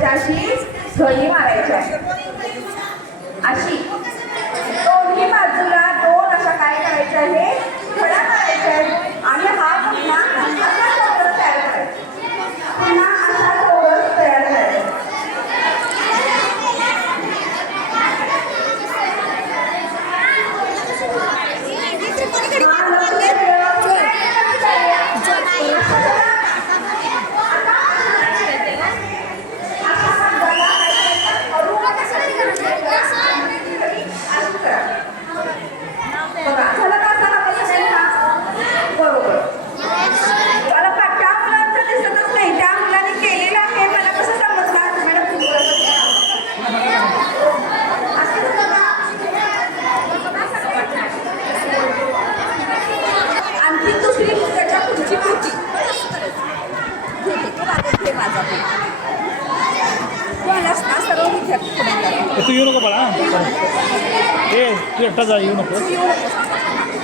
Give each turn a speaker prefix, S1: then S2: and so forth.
S1: करायच्या अशी घळी मारायची अशी y uno ¿Qué? ¿Qué? ¿Qué? ahí uno? Pues.